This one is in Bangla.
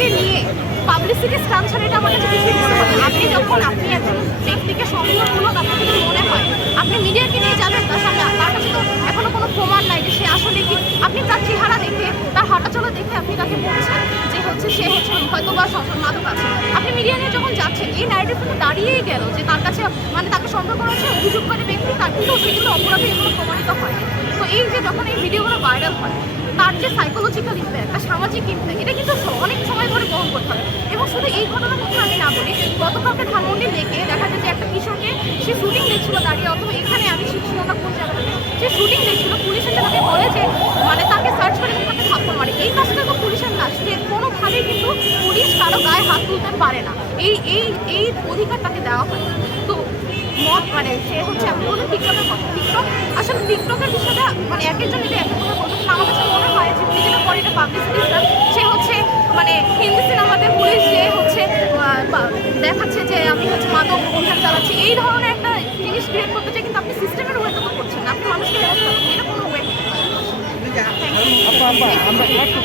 তাকে নিয়ে পাবলিসিটি স্টান্ট ছাড়া এটা আমার কাছে কিছুই মনে হয় না। আপনি যখন আপনি একজন ব্যক্তিকে সন্দেহমূলক আপনার যদি মনে হয়, আপনি মিডিয়াকে নিয়ে যাবেন তার সামনে, তার কাছে তো এখনো কোনো প্রমাণ নাই যে সে আসলে কি। আপনি তার চেহারা দেখে, তার হাঁটাচলা দেখে আপনি তাকে বলছেন যে হচ্ছে সে হচ্ছে হয়তো বা মাদক আছে। আপনি মিডিয়া নিয়ে যখন যাচ্ছেন, এই ন্যারেটিভ কিন্তু দাঁড়িয়েই গেল যে তার কাছে মানে তাকে সন্দেহ করা হচ্ছে, অভিযোগকারী ব্যক্তি, তার কিন্তু সে কিন্তু অপরাধী এগুলো প্রমাণিত হয়। তো এই যে যখন এই ভিডিওগুলো ভাইরাল হয়, তার যে সাইকোলজিক্যাল ইম্প্যাক্ট, তার সামাজিক ইম্প্যাক্ট, এটা কিন্তু অনেক সময় ধরে বহন করতে হবে। এবং শুধু এই ঘটনার কথা আমি না বলি, গতকালকে ধানমন্ডি লেকে দেখা যায় যে একটা কিশোরকে সে শুটিং দেখছিল দাঁড়িয়ে, অথবা এখানে আমি শিখছি না কোন জায়গাটাতে, সে শুটিং দেখছিল, পুলিশ এসে তাকে বলে যে মানে তাকে সার্চ করে এবং তাকে থাপ্পড় মারে। এই কাজটা তো পুলিশের কাজ, যে কোনোভাবেই কিন্তু পুলিশ কারো গায়ে হাত তুলতে পারে না, এই এই এই অধিকার তাকে দেওয়া হয়। তো মত মানে সে হচ্ছে আমি বলবো টিকটকের কথা, টিকটক আসলে টিকটকের বিষয়টা মানে এক একজন এটা এক এক কথা বলতে, আমার কাছে মনে হয় যে উনি যেটা করে এটা পাবলিসিটি, সে হচ্ছে মানে হিন্দি সিনেমাতে পুলিশ যে হচ্ছে দেখাচ্ছে যে আমি হচ্ছে মাদক অভিযান চালাচ্ছি, এই ধরনের একটা জিনিস ক্রিয়েট করতে চাই, কিন্তু আপনি সিস্টেমের ওয়েতে তো করছেন না, আপনি মানুষকে ব্যবস্থা করছেন, এটা কোনো ওয়ে হতে পারে না। আমরা লাস্ট